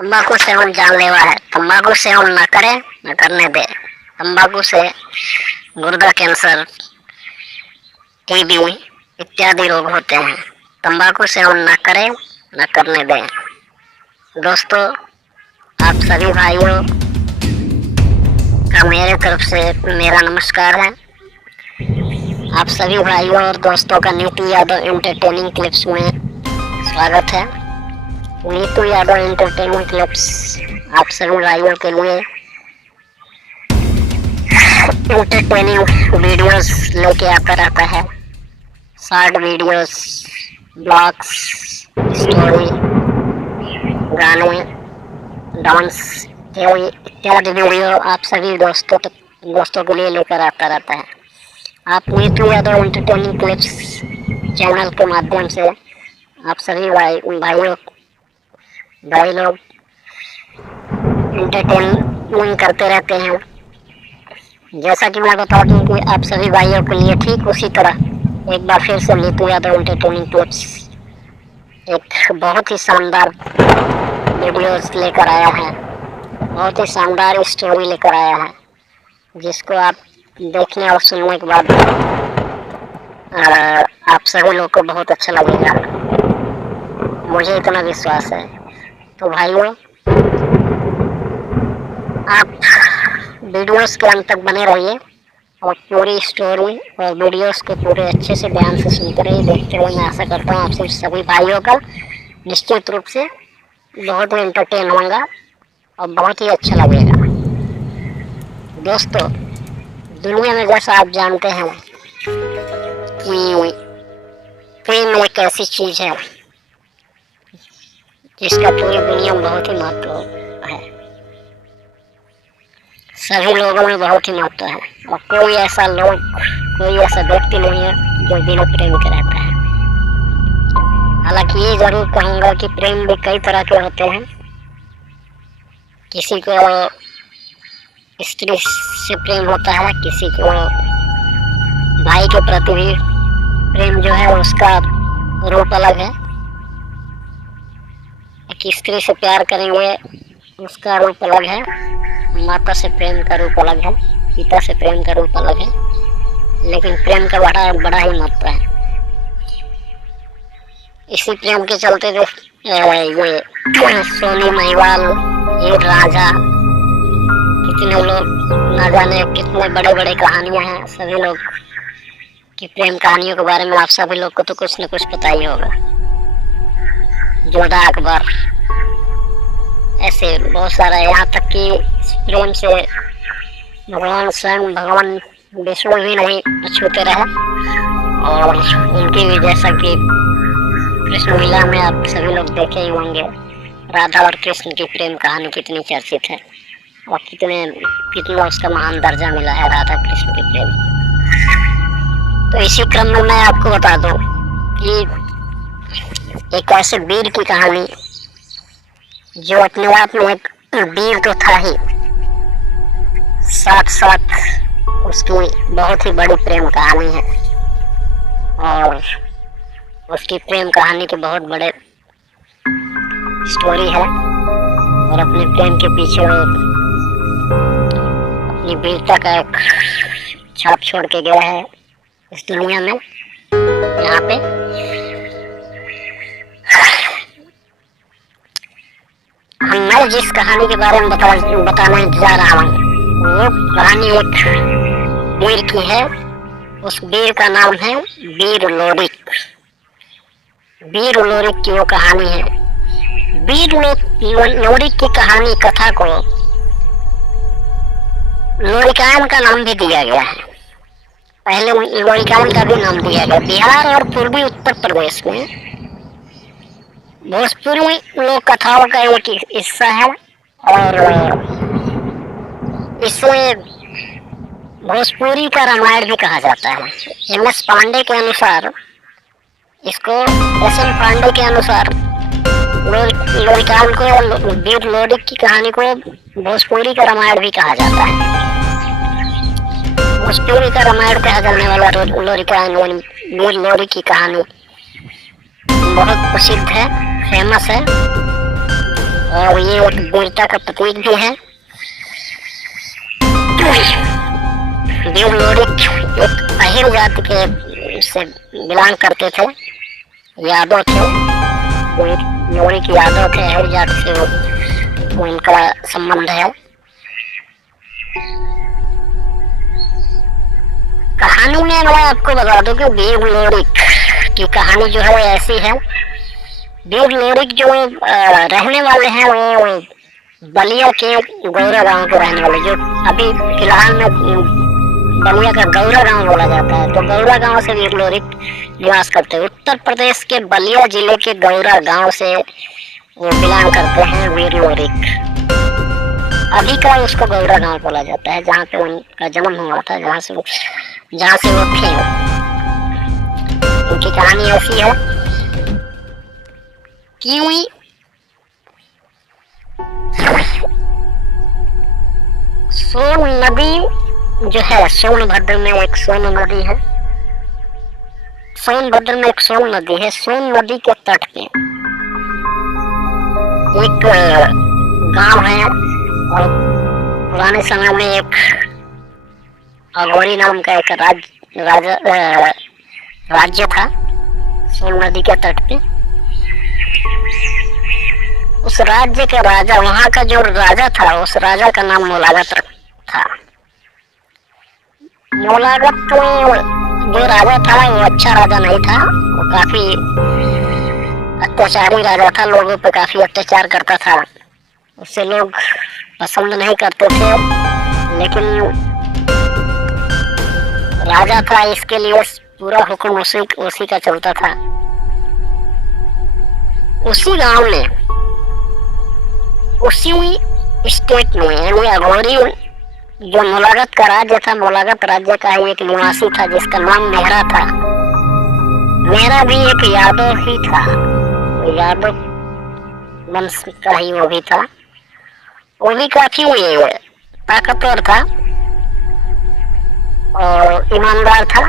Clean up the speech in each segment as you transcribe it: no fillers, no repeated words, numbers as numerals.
तंबाकू सेवन जानलेवा है। तंबाकू सेवन न करें, न करने दे। तंबाकू से गुर्दा कैंसर, टीबी इत्यादि रोग होते हैं। तंबाकू सेवन न करें, न करने दें। दोस्तों, आप सभी भाइयों का मेरे तरफ से मेरा नमस्कार है। आप सभी भाइयों और दोस्तों का नीतू यादव एंटरटेनिंग क्लिप्स में स्वागत है। नीतू यादव एंटरटेनिंग क्लिप्स आप सभी भाइयों के लिए एंटरटेनिंग वीडियोस लेके आता रहता है। शॉर्ट वीडियोस, ब्लॉग्स, स्टोरी, गाने, डांस इत्यादि वीडियो आप सभी दोस्तों के लिए लेकर आता रहता है। आप Neetu Yadav entertaining clips channel के माध्यम से आप सभी भाई लोग एंटरटेनिंग करते रहते हैं। जैसा कि मैं बता दूं कि आप सभी भाइयों के लिए ठीक उसी तरह एक बार फिर से नीतू यादव एंटरटेनिंग क्लिप्स एक बहुत ही शानदार वीडियोस लेकर आया है, बहुत ही शानदार स्टोरी लेकर आया है, जिसको आप देखने और सुनने के बाद आप सभी लोग को बहुत अच्छा लगेगा, मुझे इतना विश्वास है। तो भाइयों, आप वीडियोस के अंत तक बने रहिए और पूरी स्टोरी और वीडियोस को पूरे अच्छे से ध्यान से सुनते रहिए, देखते हुए। मैं आशा करता हूँ आप सभी भाइयों का निश्चित रूप से बहुत ही एंटरटेन होगा और बहुत ही अच्छा लगेगा। दोस्तों, दुनिया में जैसा आप जानते हैं कि प्रेम एक ऐसी चीज है जिसका पूरी दुनिया में बहुत ही महत्व है। सभी लोगों में बहुत ही महत्व है और कोई ऐसा व्यक्ति नहीं है जो बिना प्रेम के रहता है। हालांकि ये जरूर कहूँगा कि प्रेम भी कई तरह के होते हैं। किसी को स्त्री से प्रेम होता है, किसी को भाई के प्रति भी प्रेम जो है उसका रूप अलग है। एक स्त्री से प्यार करेंगे उसका रूप अलग है, माता से प्रेम का रूप अलग है, पिता से प्रेम का रूप अलग है, लेकिन प्रेम का बड़ा ही महत्व है। इसी प्रेम के चलते ये सोनी महिवाल, ये राजा, कितने लोग न जाने कितने बड़े बड़े कहानियां हैं। सभी लोग की प्रेम कहानियों के बारे में आप सभी लोग को तो कुछ न कुछ पता ही होगा। जोधा अकबर, ऐसे बहुत सारा, यहाँ तक कि प्रेम से भगवान विष्णु भी नहीं छूते रहे और उनकी भी, जैसा कि कृष्ण लीला में आप सभी लोग देखे ही होंगे, राधा और कृष्ण की प्रेम कहानी कितनी चर्चित है और कितना उसका महान दर्जा मिला है राधा कृष्ण के प्रेम। तो इसी क्रम में मैं आपको बता दूं कि एक ऐसे वीर की कहानी जो अपने आप में एक वीर तो था ही, साथ साथ उसकी बहुत ही बड़ी प्रेम कहानी है और उसकी प्रेम कहानी के बहुत बड़े स्टोरी है और अपने प्रेम के पीछे वो अपनी वीरता का एक छाप छोड़ के गया है इस दुनिया में। यहाँ पे मैं जिस कहानी के बारे में बताने जा रहा हूँ वो कहानी एक वीर की है। उस वीर का नाम है वीर लोरिक। वीर लोरिक की वो कहानी है। वीर लोरिक की कहानी कथा को लोरिकायन का नाम भी दिया गया है। पहले लोरिकायन का भी नाम दिया गया। बिहार और पूर्वी उत्तर प्रदेश में भोजपुरी लोक कथाओं का एक हिस्सा है और इसे भोजपुरी का रामायण भी कहा जाता है। एम.एस. पांडे के अनुसार इसको एस.एन. पांडे के अनुसार लोरिकायन को, वीर लोरिक की कहानी को भोजपुरी का रामायण भी कहा जाता है। भोजपुरी का रामायण कहा जाने वाला लोरिकायन वीर लोरिक की कहानी बहुत प्रसिद्ध है, फेमस है और ये एक वीरता का प्रतीक भी है। देवलोरिक एक अहिर जाति के से बिलोंग करते थे, यादव थे, लोरिक यादव थे, अहिर जाति से उनका संबंध है। कहानी में मैं आपको बता दूं कि देवलोरिक की कहानी जो है वो ऐसी है। देवलोरिक जो रहने वाले हैं वो बलिया के गौरा गांव के रहने वाले, जो अभी फिलहाल में बलिया का गौरा गांव बोला जाता है। तो गौरा गांव से देवलोरिक निवास करते हैं। उत्तर प्रदेश के बलिया जिले के गौरा गांव से वो बिलोंग करते हैं देवलोरिक। अभी का उसको गौरा गांव बोला जाता है, जहाँ पे उनका जन्म हुआ था, जहाँ से वो थे। उनकी कहानी ऐसी है कि सोन नदी जो है, सोनभद्र में एक सोन नदी है। सोनभद्र में एक सोन नदी है। सोन नदी के तट पे एक गांव है, और पुराने समय में एक अघोरी नाम का एक राज्य था सोन नदी के तट पे। उस राज्य के राजा, वहां का जो राजा था, उस राजा का नाम मोलागत था। मोलागत जो राजा था वो अच्छा राजा नहीं था, वो काफी अत्याचारी राजा था, लोगों पे काफी अत्याचार करता था। उससे लोग पसंद नहीं करते थे, लेकिन राजा था, इसके लिए पूरा हुक्म उसी का चलता था। उसी गांव में, उसी स्टेट में, यानी अघोरी जो मोलागत का राज्य था, मोलागत राज्य का ही एक निवासी था जिसका नाम मेहरा था। मेहरा भी एक यादव ही था, यादव वंश का ही वो भी था। वो भी काफी ताकतवर था और ईमानदार था।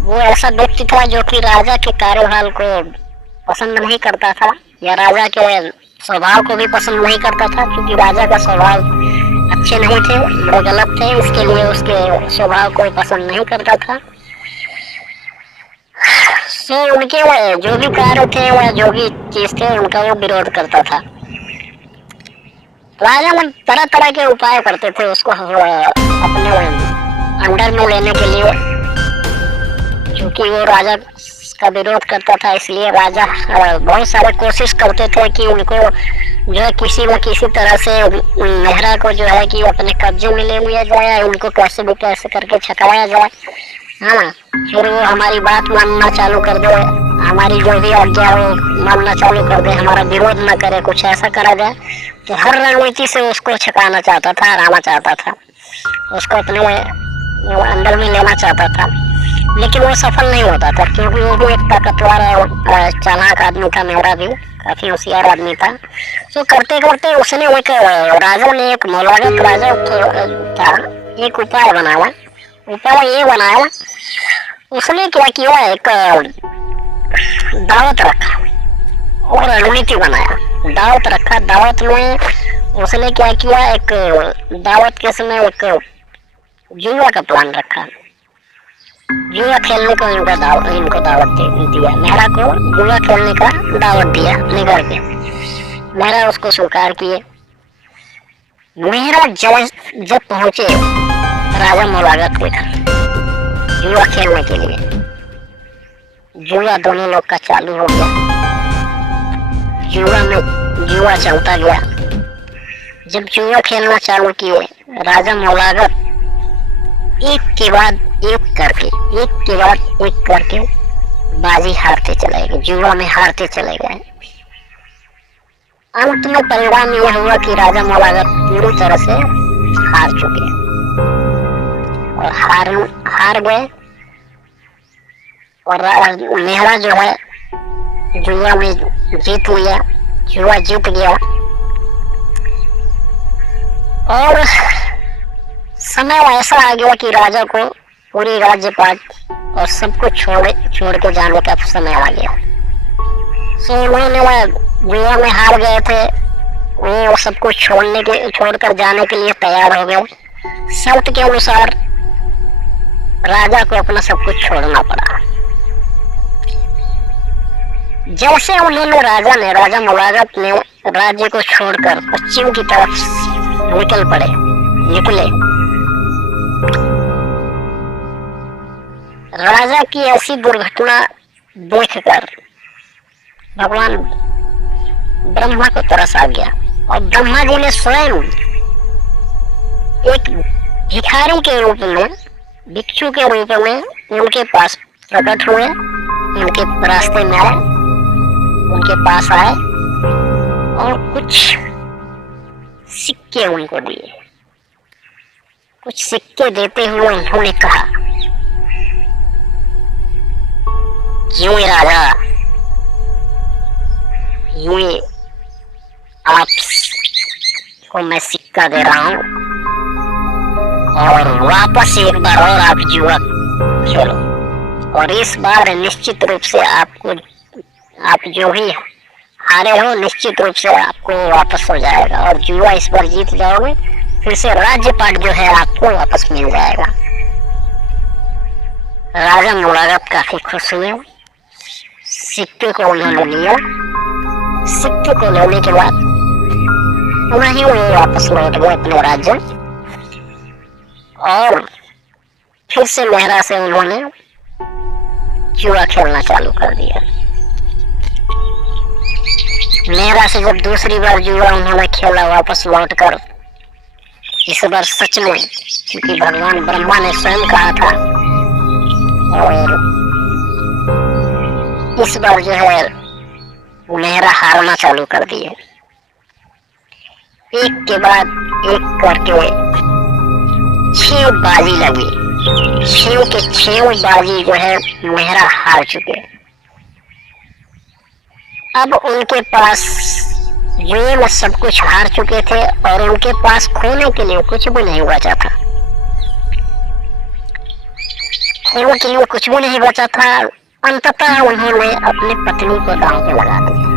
वो ऐसा व्यक्ति था जो कि राजा के कार्यभार को पसंद नहीं करता था, या राजा के स्वभाव को भी पसंद नहीं करता था, क्योंकि राजा का स्वभाव अच्छे नहीं थे, बड़े गलत थे। इसके लिए उसके स्वभाव को पसंद नहीं करता था। सो उनके जो भी कार्य थे, वह जो भी चीज थे, उनका वो विरोध करता था। राजा में तरह तरह के उपाय करते थे उसको अपने अंडर में लेने के लिए, क्योंकि वो राजा का विरोध करता था। इसलिए राजा बहुत सारे कोशिश करते थे कि उनको जो है किसी न किसी तरह से मेहरा को जो है कि अपने कब्जे में ले लिया जाए, उनको कैसे भी कैसे करके छकाया जाए, है ना। फिर वो हमारी बात मानना चालू कर दे, हमारी जो भी आज्ञा हो मानना चालू कर दे, हमारा विरोध न करे, कुछ ऐसा करा जाए। तो हर रणनीति से उसको छकाना चाहता था, हराना चाहता था, उसको अपने अंदर में लेना चाहता था। लेकिन वो सफल नहीं होता था, क्योंकि वो भी एक ताकतवर और चालाक आदमी था। मेहरा भी काफी होशियार आदमी था। तो करते करते उसने एक राजा ने, एक मोलागत राजा था, एक उपाय बनाया। उपाय ये बनाया, उसने क्या किया, एक दावत रखा और रणनीति बनाया। दावत रखा, दावत में उसने क्या किया, एक दावत के समय एक जुआ का प्लान रखा। जुआ खेलने को इनको दावत दिया, मेहरा को जुआ खेलने का दावत दिया अपने घर पे। मेहरा उसको स्वीकार किए। मेहरा जब पहुंचे राजा मोलागत के घर जुआ खेलने के लिए, जुआ दोनों लोग का चालू हो गया। जुआ चलता गया। जब जुआ खेलना चालू किए, राजा मोलागत एक के बाद एक करके बाजी हारते चले गए, जुआ में हारते चले गए। अंत में परिणाम यह हुआ कि राजा मोलागत पूरी तरह से हार चुके और हार गए। और मेहरा जो है जुआ में जीत लिया, जुआ जीत गया। और समय ऐसा आ गया कि राजा को पूरी राज्यपाट और सब कुछ छोड़ के जाने का समय आ गया। सो उन्होंने जुआ में हार गए थे, वो सब कुछ छोड़कर जाने के लिए तैयार हो गए। शर्त के अनुसार राजा को अपना सब कुछ छोड़ना पड़ा। जैसे उन्होंने राजा मुलागत ने राज्य को छोड़कर पश्चिम की तरफ निकले। राजा की ऐसी दुर्घटना देखकर भगवान ब्रह्मा को तरस आ गया और ब्रह्मा जी ने स्वयं एक भिखारी के रूप में, भिक्षु के रूप में उनके पास प्रकट हुए, उनके रास्ते में आए, उनके पास आए और कुछ सिक्के उनको दिए। कुछ सिक्के देते हुए उन्होंने कहा, यूं ही राजा, यूं ही आपको मैं सिक्का दे रहा हूं और वापस एक बार और आप जुआ खेलो और इस बार निश्चित रूप से आप जो भी हारे हो निश्चित रूप से आपको वापस हो जाएगा और जुआ इस बार जीत जाओगे, फिर से राज्य पाट जो है आपको वापस मिल जाएगा। राजा मुलागत काफी खुश हुए, सिक्के को उन्होंने लिया। सिक्के को लेने के बाद वहीं वापस लौट गए अपने राज्य और फिर से मेहरा से उन्होंने जुआ खेलना चालू कर दिया। मेहरा से जब दूसरी बार जुआ उन्होंने खेला वापस लौटकर, इस बार सच में, क्योंकि भगवान ब्रह्मा ने स्वयं कहा था, और इस बार जो है मेहरा हारना चालू कर दिए। एक के बाद एक करके 6 बाजी लगी। 6 के 6 बाजी जो है मेहरा हार चुके। अब उनके पास ये वो सब कुछ हार चुके थे और उनके पास खोने के लिए कुछ भी नहीं बचा था। खोने के लिए कुछ भी नहीं बचा था। अंततः उन्होंने अपनी पत्नी को दांव पे लगा दिया।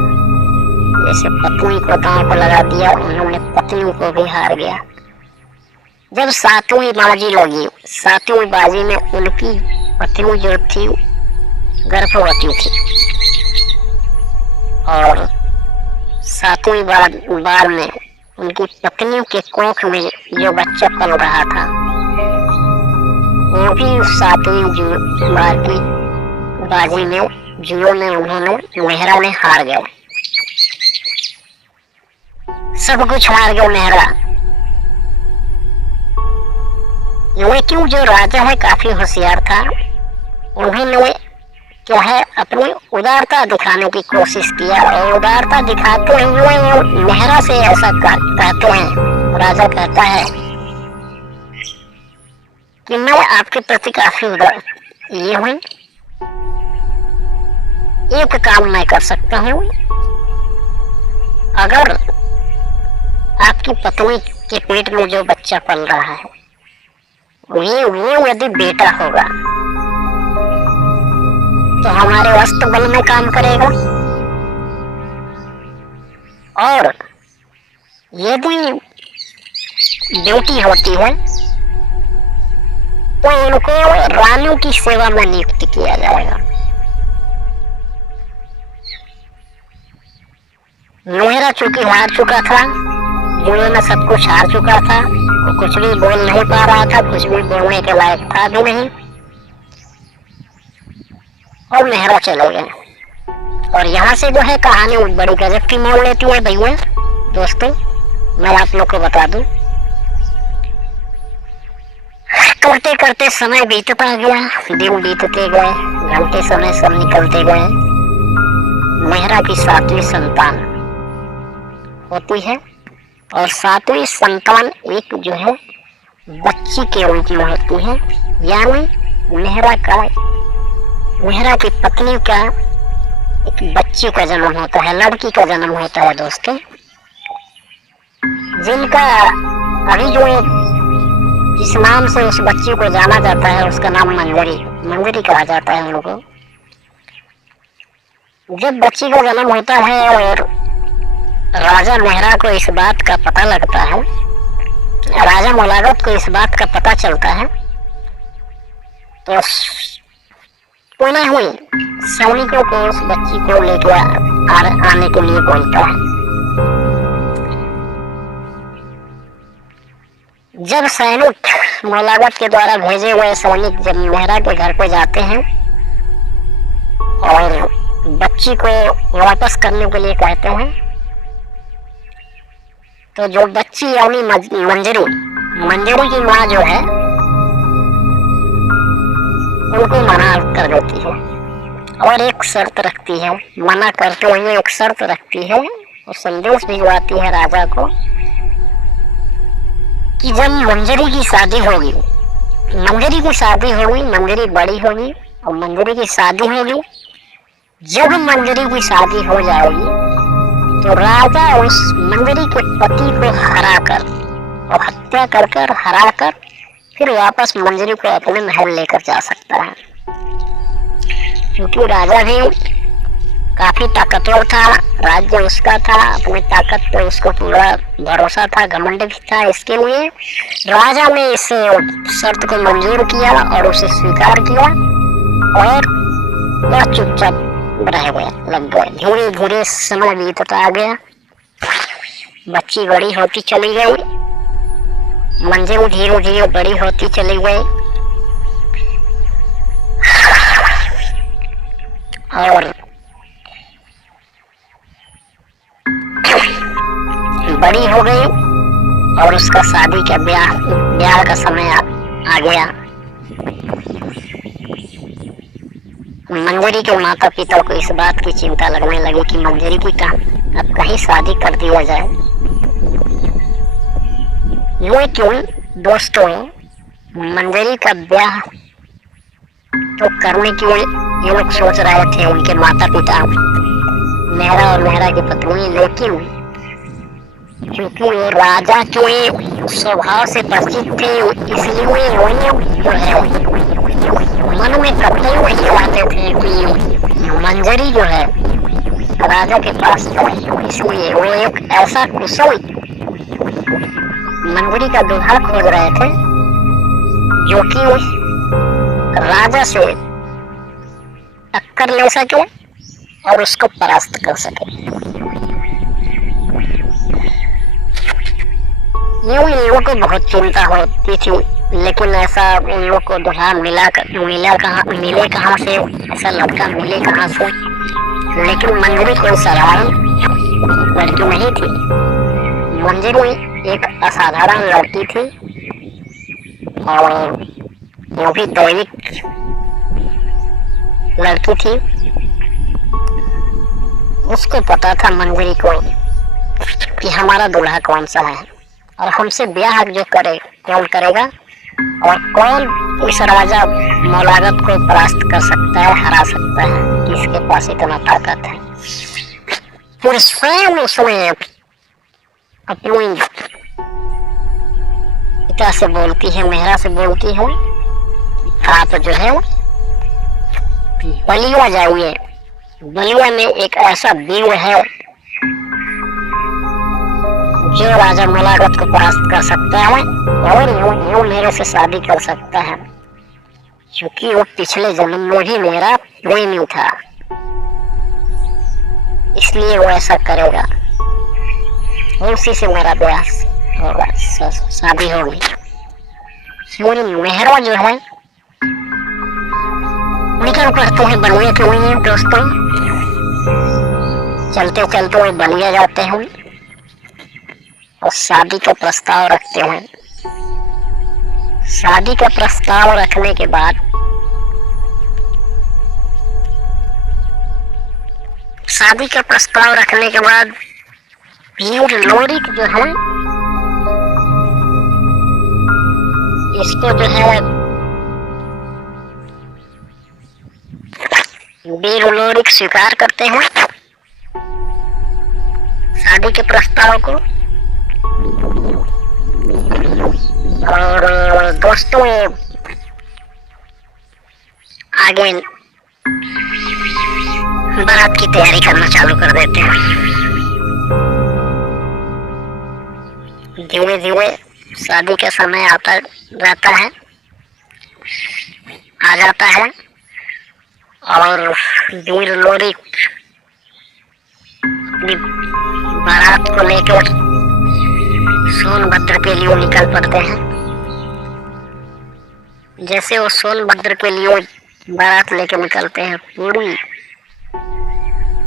जैसे पत्नी को दांव पे लगा दिया, उन्होंने पत्नी को भी हार गया। जब 7वीं बाजी लगी, 7वीं बाजी में उनकी पत्नी जो थी गर्भवती थी और 7वीं बार में उनकी पत्नी के कोख में जो बच्चा पल रहा था वो भी 7वीं बार की बाजी में जुए में उन्होंने मेहरा ने हार गया। सब कुछ हार गया मेहरा। लेकिन जो राजा है काफी होशियार था, उन्होंने क्या है अपनी उदारता दिखाने की कोशिश किया और उदारता दिखाते हुए मेहरा से ऐसा कहते हैं, राजा कहता है कि मैं आपके प्रति काफी उदार ये हूँ, एक काम मैं कर सकता हूँ, अगर आपकी पत्नी के पेट में जो बच्चा पल रहा है वो यदि बेटा होगा तो हमारे वस्त्र बल में काम करेगा, और यदि बेटी होती है तो उनको रानियों की सेवा में नियुक्त किया जाएगा। मेहरा चूंकि हार चुका था, जुए में सब कुछ हार चुका था, वो कुछ भी बोल नहीं पा रहा था, कुछ भी बोलने के लायक था भी नहीं, और मेहरा चले गए। और यहाँ से जो है कहानी बड़ी गजब की मोड़ लेती है भैया दोस्तों। मैं आप लोग को बता दूं, करते करते समय बीतता गया, दिन बीतते गए, घंटे समय सब निकलते गए। मेहरा की 7वीं संतान होती है और 7वीं संतान एक जो है बच्ची के रूप में होती है, यानी मेहरा की पत्नी का एक बच्ची का जन्म होता है, लड़की का जन्म होता है दोस्तों, जिनका अभी जो जिस नाम से उस बच्ची को जाना जाता है उसका नाम मंजरी कहा जाता है उनको। जब बच्ची का जन्म होता है और राजा मेहरा को इस बात का पता लगता है, राजा मोलागत को इस बात का पता चलता है, तो पुनः हुई सैनिकों को उस बच्ची को लेकर आने के लिए बोलता है। जब सैनिक मोलागत के द्वारा भेजे हुए सैनिक जब मेहरा के घर पे जाते हैं और बच्ची को वापस करने के लिए कहते हैं, तो जो बच्ची यानी मंजरी की माँ जो है उनको मना कर देती है और एक शर्त रखती है, मना करते हुए एक शर्त रखती है और संदेश भिजवाती है राजा को कि जब मंजरी की शादी होगी, मंजरी बड़ी होगी और मंजरी की शादी होगी, जब मंजरी की शादी हो जाएगी तो राजा उस मंजरी के पति को हराकर और हत्या कर हराकर फिर वापस मंजरी को अपने महल लेकर जा सकता है। क्योंकि राजा भी काफी ताकतवर था, राज्य उसका था, अपनी ताकत पे उसको पूरा भरोसा था, घमंड भी था। इसके लिए राजा ने इस शर्त को मंजूर किया और उसे स्वीकार किया और वह चुपचाप रह गया, लग गए। धीरे धीरे समय बीतता गया, बच्ची बड़ी होती चली गई, मंजरी धीरे धीरे बड़ी होती चली गई और बड़ी हो गई और उसका शादी का ब्याह का समय आ गया। मंजरी के माता पिता को इस बात की चिंता लगने लगी कि मंजरी की अब कहीं शादी कर दिया जाए। यूं क्यों दोस्तों, मंजरी का ब्याह तो करने की ये लोग सोच रहे थे, उनके माता पिता मेहरा और मेहरा की पत्नी, लेकिन क्योंकि वो राजा के स्वभाव से परिचित थे इसलिए जो है मन में कभी वही आते थे कि मंजरी जो है राजा के पास है, इसलिए वो एक ऐसा कुशल मंजरी का दूल्हा खोज रहे थे जो कि राजा से टक्कर ले सके और उसको परास्त कर सके। यूं इन लोगों को बहुत चिंता होती थी, लेकिन ऐसा उन लोगों को दूल्हा मिले कहाँ से, ऐसा लड़का मिले कहाँ से। लेकिन मंजरी कोई साधारण लड़की नहीं थी, मंजरी एक असाधारण लड़की थी और वो भी दैविक लड़की थी। उसको पता था मंजरी को कि हमारा दूल्हा कौन सा है और हमसे ब्याह जो कौन करेगा और कौन इस राजा मोलागत को परास्त कर सकता है, हरा सकता है, किसके पास इतना ताकत है। फिर स्वयं उसने अपनी पिता से बोलती है, मेहरा से बोलती है, आप जो है बलिया जाइए, बलिया में एक ऐसा देव है जो राजा मोलागत को परास्त कर सकता है और यूं मेरे से शादी कर सकता है, क्योंकि वो पिछले जन्म में भी मेरा प्रेमी था, इसलिए वो ऐसा करेगा, उसी से मेरा ब्याह होगा, शादी होगी। सूर्य मेहरा जो है निकल पड़ते हैं बलिया के लिए। दोस्तों चलते चलते वो बलिया जाते हैं और शादी का प्रस्ताव रखते हैं। शादी का प्रस्ताव रखने के बाद वीर लोरिक जो है इसको जो है वीर लोरिक स्वीकार करते हैं शादी के प्रस्ताव को। और दोस्तों आगे बारात की तैयारी करना चालू कर देते हैं। धीरे धीरे शादी का समय आता रहता है, आ जाता है, और वीर लोरी अपनी बारात को लेकर सोनभद्र के लिए निकल पड़ते हैं। जैसे वो सोनभद्र के लिए बारात लेके निकलते हैं, पूरी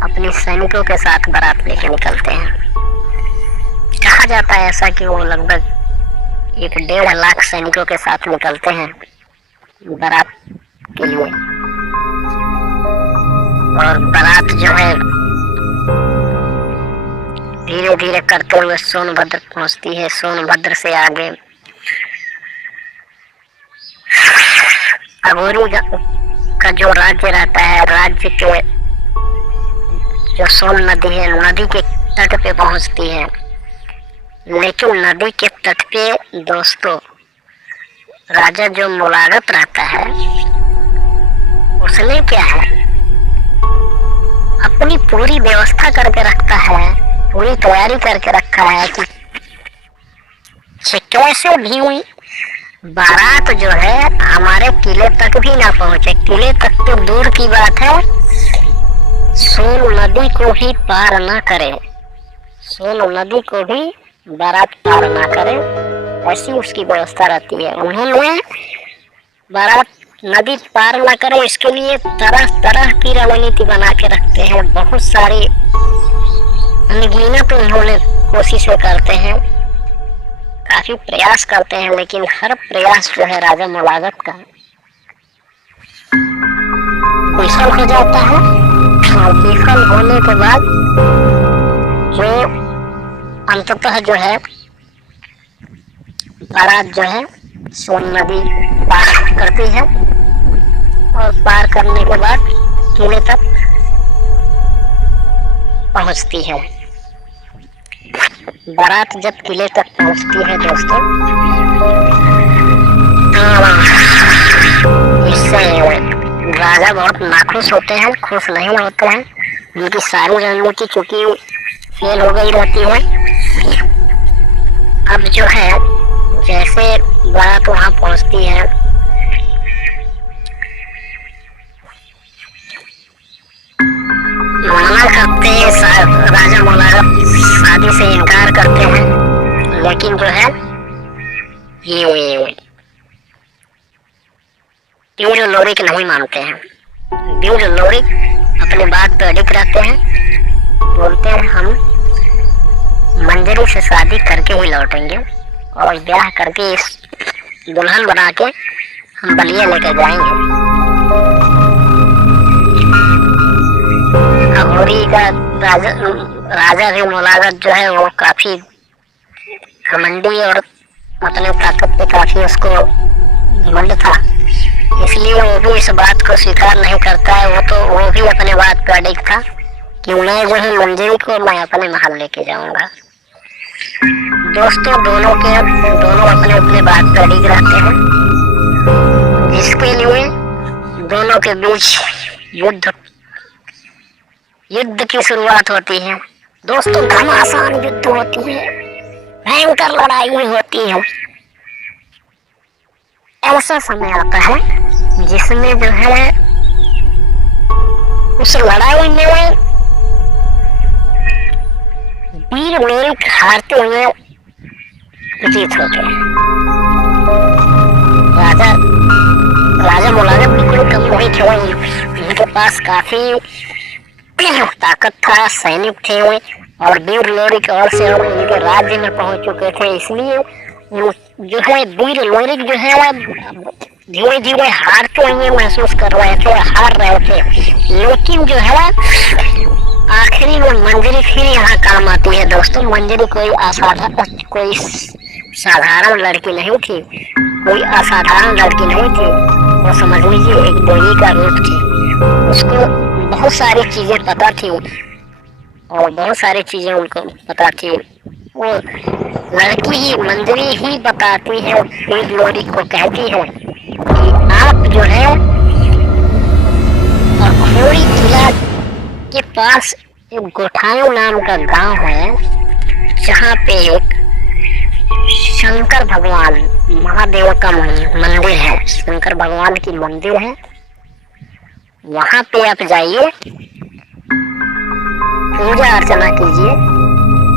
अपने सैनिकों के साथ बारात लेके निकलते हैं। कहा जाता है ऐसा कि वो लगभग 1.5 लाख सैनिकों के साथ निकलते हैं बारात के लिए। और बारात जो है धीरे धीरे करते हुए सोनभद्र पहुंचती है। सोनभद्र से आगे अघोरी का जो राज्य रहता है, राज्य के जो सोन नदी है, नदी के तट पे पहुंचती है। लेकिन नदी के तट पे दोस्तों राजा जो मुलागत रहता है, उसने क्या है, अपनी पूरी व्यवस्था करके रखता है, पूरी तैयारी करके रखा है कि कैसे भी हुई बारात जो है हमारे किले तक भी ना पहुंचे। किले तक तो दूर की बात है, सोन नदी को भी पार ना करे, सोन नदी को भी बारात पार ना करे, ऐसी उसकी व्यवस्था रहती है। उन्होंने बारात नदी पार ना करे इसके लिए तरह तरह की रणनीति बना के रखते हैं। बहुत सारी अनगिनत उन्होंने कोशिशें करते हैं, काफी प्रयास करते हैं, लेकिन हर प्रयास जो है राजा मुलागत का विफल हो जाता है। और विफल होने के बाद जो अंततः जो है बारात जो है सोन नदी पार करती है, और पार करने के बाद किले तक पहुंचती है। बारात जब किले तक पहुंचती है दोस्तों, इससे राजा बहुत नाखुश होते हैं, खुश नहीं होते हैं, उनकी सारी रणनीति चूंकि फेल हो गई रहती है। अब जो है जैसे बारात वहां पहुंचती है, मना करते हैं, राजा मुलागत शादी से इनकार करते हैं, लेकिन जो है ये वीर लोरिक नहीं मानते हैं। वीर लोरिक अपने बात पे अडिग रहते हैं, बोलते हैं हम मंजरी से शादी करके ही लौटेंगे और ब्याह करके इस दुल्हन बना के हम बलिया लेकर जाएंगे। अघोरी का राजा भी मुलागत जो है वो काफी घमंडी और अपने ताकत पे काफी उसको घमंड था, इसलिए वो भी इस बात को स्वीकार नहीं करता है। वो भी अपने बात पे अडिग था कि मैं जो है मंजरी को मैं अपने महल लेके जाऊंगा। दोस्तों दोनों अपने अपने बात पे अडिग रहते हैं, जिसके लिए दोनों के बीच युद्ध की शुरुआत होती है। दोस्तों घमासान युद्ध होती है, भयंकर लड़ाई होती है। ऐसा समय आता है जिसमें जो है उस लड़ाई में वीर लोरिक हारते हुए प्रतीत होते हैं। राजा मुलागत बिल्कुल कम नहीं थे, उनके पास काफी ताकत था, सैनिक थे और वीर लोरिक और से और उनके राज्य में पहुंच चुके थे। इसलिए जो है वीर लोरिक जो है वह धीरे धीरे हारते हुए महसूस कर रहे थे, हार रहे थे। लेकिन जो है आखिरी में मंजरी फिर यहाँ काम आती है। दोस्तों मंजरी कोई साधारण लड़की नहीं थी, कोई असाधारण लड़की नहीं थी, वो समझ लीजिए एक देवी का रूप थी। उसको बहुत सारी चीजें पता थी और बहुत सारी चीजें उनको पता थी। वो लड़की ही मंजरी ही बताती है, वीर लोरिक को कहती है कि आप जो है अघोरी किला के पास एक गोठायो नाम का गांव है, जहाँ पे एक शंकर भगवान महादेव का मंदिर है, शंकर भगवान की मंदिर है। वहां पे आप जाइए, पूजा अर्चना कीजिए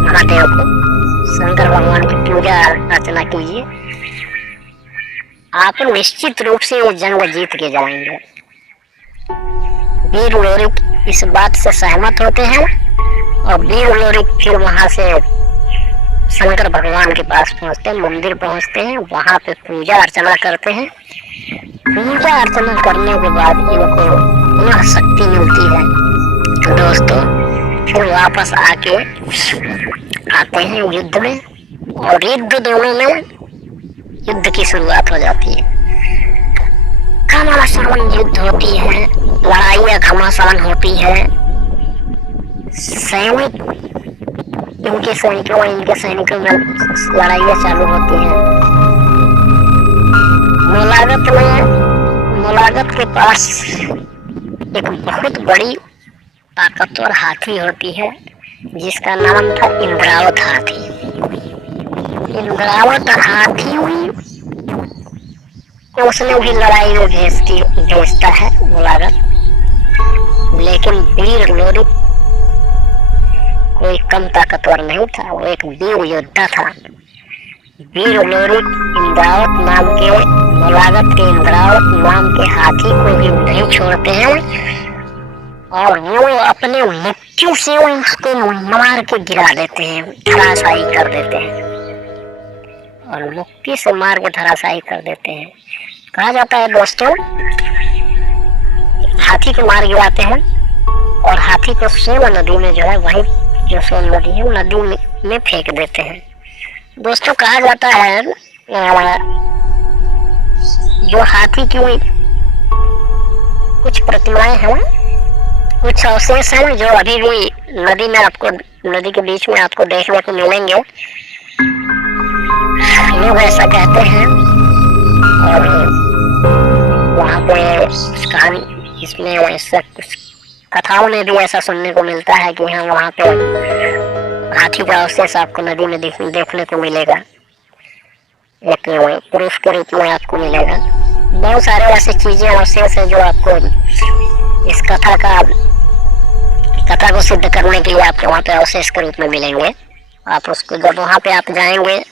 महादेव को, शंकर भगवान की पूजा अर्चना कीजिए। आप निश्चित रूप से ये जंग जीत के जाएंगे। वीर लोरिक इस बात से सहमत होते हैं और वीर लोरिक फिर वहां से शंकर भगवान के पास पहुंचते हैं, मंदिर पहुंचते हैं, वहां पे पूजा अर्चना करते हैं। पूजा अर्चना करने के बाद इनको पुनः शक्ति मिलती है दोस्तों। फिर वापस आके आते हैं युद्ध में, और युद्ध दोनों में युद्ध की शुरुआत हो जाती है। घमासान युद्ध होती है, लड़ाइयाँ घमासान होती है। सैनिक इनके सैनिकों और इनके सैनिकों में लड़ाइयाँ चालू होती हैं। मुलागत के पास एक बहुत बड़ी ताकतवर हाथी होती है जिसका नाम था इंद्रावत हाथी। इंद्रावत हाथी उसने भी लड़ाई में भेजता है मुलागत, लेकिन वीर लोरिक कोई कम ताकतवर नहीं था, वो एक वीर योद्धा था। वीर लोरिक इंद्रावत नाम के, मुलागत के इंद्रावत नाम के हाथी को भी नहीं छोड़ते हैं और वो अपने मुक्की से उसको मार के गिरा देते हैं, धराशायी कर देते हैं, और मुक्की से मार के धराशायी कर देते हैं। कहा जाता है दोस्तों, हाथी को मार गिराते हैं और हाथी को सेव नदी में जो है, वही जो सोन नदी है, नदी में फेंक देते हैं। दोस्तों कहा जाता है जो हाथी की कुछ प्रतिमाएं हैं, कुछ अवशेष हैं जो अभी भी नदी में आपको, नदी के बीच में आपको देखने को मिलेंगे। लोग ऐसा कहते हैं और वहाँ पे कहानी, इसमें ऐसा कुछ कथाओं में भी ऐसा सुनने को मिलता है कि हाँ वहाँ पे हाथी का अवशेष आपको नदी में देखने को मिलेगा, एक प्रूफ के रूप में आपको मिलेगा। बहुत सारे ऐसी चीजें अवशेष है जो आपको इस कथा को सिद्ध करने के लिए आपको वहाँ पे अवशेष के रूप में मिलेंगे। आप उसको जब वहाँ पे आप जाएंगे,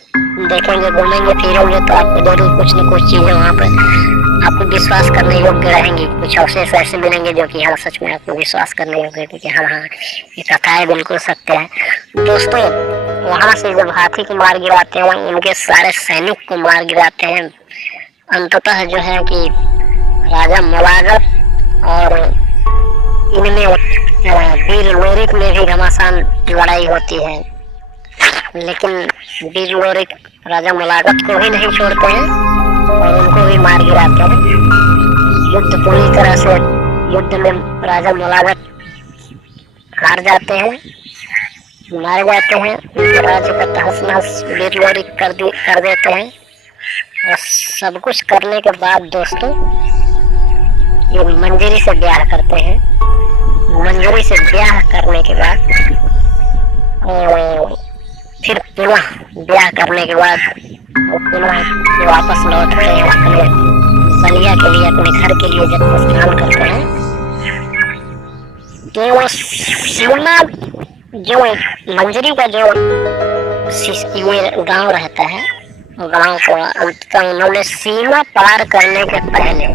देखेंगे, घूमेंगे फिरेंगे, तो आपको जरूर कुछ न कुछ चीजें वहाँ पे आपको विश्वास करने योग्य रहेंगी। कुछ अवशेष ऐसे मिलेंगे जो कि हाँ सच में आपको विश्वास करने योग्य है कि हाँ ये कथाएं बिल्कुल सत्य है। दोस्तों वहां से जब हाथी को मार गिराते हैं, उनके सारे सैनिक को मार गिराते हैं, अंततः जो है कि राजा मुलागत और इनमें वीर लोरिक में भी घमासान लड़ाई होती है, लेकिन वीर लोरिक राजा मुलागत को भी नहीं छोड़ते हैं और उनको भी मार गिराते हैं। युद्ध पूरी तरह से, युद्ध में राजा मुलागत हार जाते हैं, मारे जाते हैं, राज्य का तहस नहस वीर लोरिक कर देते हैं। और सब कुछ करने के बाद दोस्तों ये मंजरी से ब्याह करते हैं। मंजरी से ब्याह करने के बाद फिर पुनः ब्याह करने के बाद पुनः वापस लौटते हैं अपने बलिया के लिए, अपने घर के लिए जब प्रस्थान करते हैं, तो वो सीमा जो मंजरी का जो गांव रहता है, गांव को अंततः उन्होंने सीमा पार करने के पहले,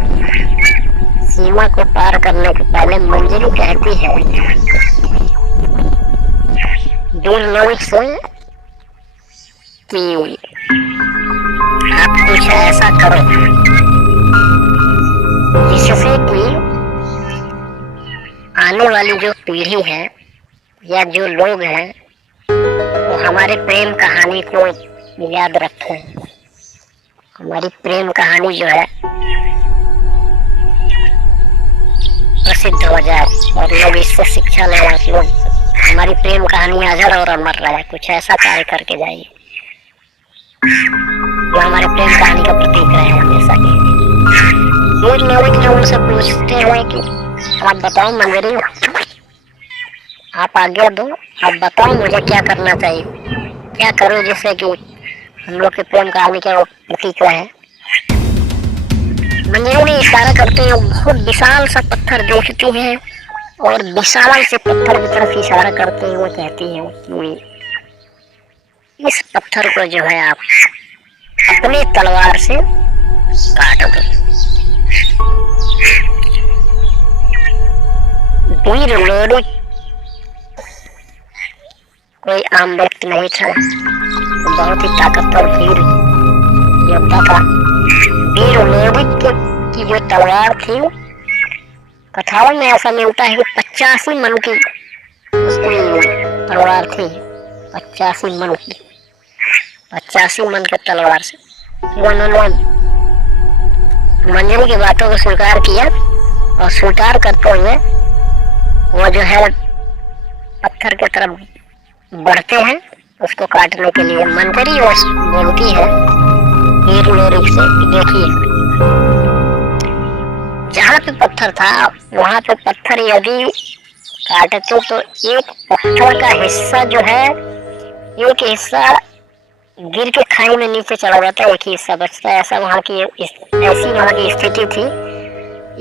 सीमा को पार करने के पहले मंजरी कहती है वीर लोरिक से कि आप कुछ ऐसा करो जिससे कि आने वाली जो पीढ़ी है या जो लोग हैं वो हमारे प्रेम कहानी को याद रखें, हमारी प्रेम कहानी जो है प्रसिद्ध हो जाए और लोग इससे शिक्षा ले रहे कि हमारी प्रेम कहानी अजर और अमर रहे। कुछ ऐसा कार्य करके जाइए जो हमारे प्रेम कहानी का प्रतीक रहे हमेशा के लिए। वीर लोरिक जो उनसे पूछते हैं कि आप बताओ मंजरी, आप आज्ञा दो, आप बताओ मुझे क्या करना चाहिए, क्या करो जिससे कि हम लोग के प्रेम कहानी का वो प्रतीक है। मंजरी इशारा करते हैं, बहुत विशाल सा पत्थर देखती है और विशाल से पत्थर की तरफ इशारा करते हुए कहती है कि इस पत्थर को जो है आप अपनी तलवार से काट दो। वीर लोरी कोई आम व्यक्ति नहीं था, बहुत ही ताकतवर वीर योद्धा था। वीर लोरी की जो तलवार थी, कथाओं में ऐसा मिलता है कि 85 मन की उसकी तलवार थी। 85 मन की, 85 मन के तलवार से उन्होंने मंजरी की बातों को स्वीकार किया और स्वीकार करते हुए वो जो है पत्थर की तरफ बढ़ते हैं उसको काटने के लिए। मंजरी बोलती है वीर लोरी से, देखिए जहाँ पे पत्थर था वहाँ पे पत्थर यदि काटे तो एक पत्थर का हिस्सा जो है, एक हिस्सा गिर के खाई में नीचे चला जाता है, एक ही हिस्सा बचता है। ऐसी वहाँ की स्थिति थी।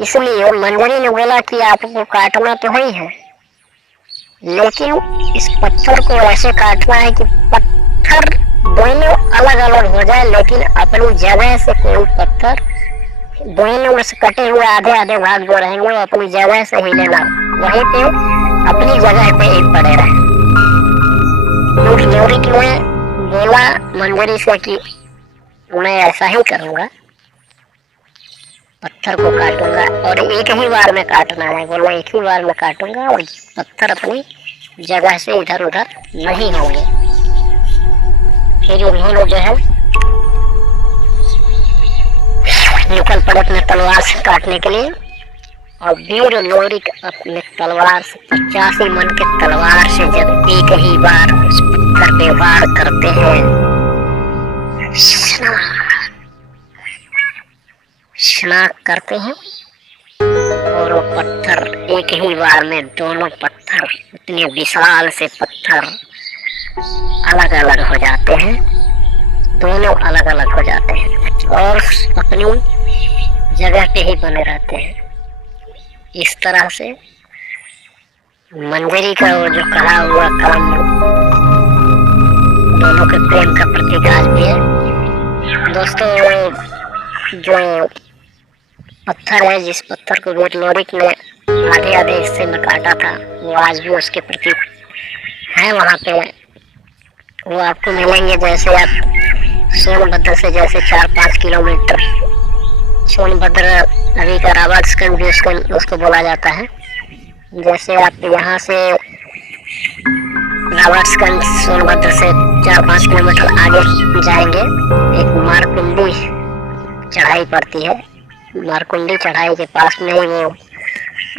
इसलिए मंजरी ने बोला कि आपको काटना तो ही है, लेकिन इस पत्थर को ऐसे काटना है कि पत्थर दोनों अलग अलग हो जाए, लेकिन अपनी जगह से कोई पत्थर दोनों में से कटे हुए आधे आधे भाग जो रहेंगे वो अपनी जगह से हिले ना, वहीं पे अपनी जगह पे ही पड़े रहे। लोरी ने बोला मंजरी से कि मैं ऐसा ही करूँगा, पत्थर को काटूंगा और एक ही बार में काटना है। बोला एक ही बार में काटूंगा और पत्थर अपनी जगह से इधर उधर नहीं होंगे। फिर उन्होंने जो है निकल पड़े अपने तलवार से काटने के लिए और वीर लोरी अपने तलवार से 85 मन के तलवार से जब एक ही बार उस पत्थर पे वार करते हैं, स्नाक करते हैं और वो पत्थर एक ही बार में दोनों पत्थर इतने विशाल से पत्थर अलग अलग हो जाते हैं, दोनों अलग अलग हो जाते हैं और अपनी जगह पे ही बने रहते हैं। इस तरह से मंजरी का वो जो कहा हुआ कलम दोनों के प्रेम का प्रतीक आज भी है। दोस्तों जो पत्थर है, जिस पत्थर को वीर लोरी ने आधे आधे हिस्से में काटा था, वो आज भी उसके प्रतीक है वहाँ पे। वो आपको मिलेंगे जैसे आप सोनभद्र से जैसे 4-5 किलोमीटर, सोनभद्र अभी का रावतगंज भी उसको बोला जाता है। जैसे आप यहाँ से रावतगंज सोनभद्र से 4-5 किलोमीटर आगे जाएंगे, एक मारकुंडी चढ़ाई पड़ती है। मारकुंडी चढ़ाई के पास में ही वो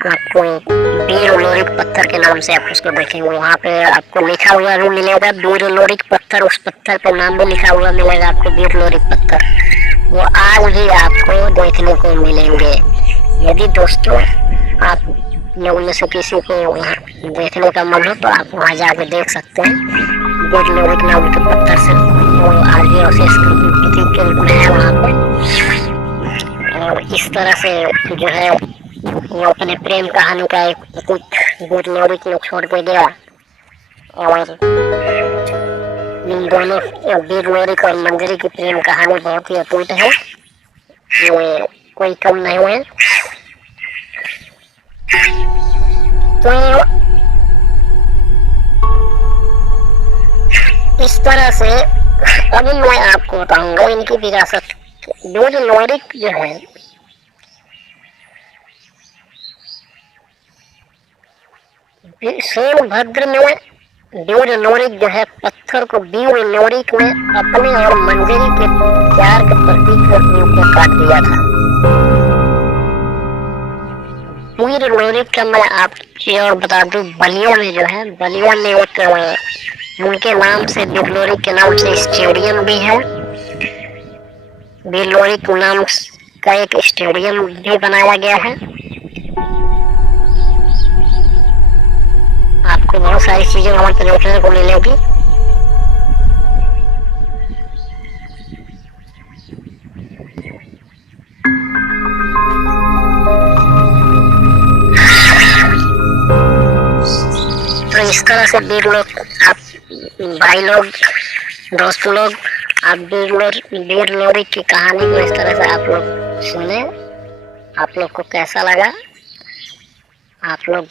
आपको वीर लोरी पत्थर के नाम से आप उसको देखेंगे। वहाँ पे आपको लिखा हुआ भी मिलेगा वीर लोरी पत्थर, उस पत्थर पे नाम भी लिखा हुआ मिलेगा आपको वीर लोरी पत्थर। वो आज भी आपको देखने को मिलेंगे। यदि दोस्तों आप लोगों में से किसी को वहाँ देखने का मन हो तो आप वहाँ जाके देख सकते हैं। वीर लोरी के नाम के पत्थर से वो आज भी अवशेष के रूप में है वहाँ पे। और इस तरह से जो है वो अपने प्रेम कहानी का एक प्रतीक वीर लोरी को छोड़ के गया और इन दोनों वीर लोरी और मंजरी की प्रेम कहानी बहुत ही अटूट है, ये कोई कम नहीं हुए। तो इस तरह से अब मैं आपको बताऊंगा इनकी विरासत। वीर लोरी जो है सोनभद्र में वीर लोरी जो है पत्थर को वीर लोरी ने अपने और मंजरी के प्यार के प्रतीक को काट दिया था। वीर लोरी का मैं आपको और बता दूं, बलिया में जो है, बलिया में एक उनके नाम से वीर लोरी के नाम से स्टेडियम भी है। वीर लोरी के नाम का एक स्टेडियम भी बनाया गया है। आपको बहुत सारी चीजें वहां पर देखने को मिलेगी। तरह से वीर लोग, आप भाई लोग, दोस्त लोग, आप वीर लोरी की कहानी को इस तरह से आप लोग सुने। आप लोग को कैसा लगा? आप लोग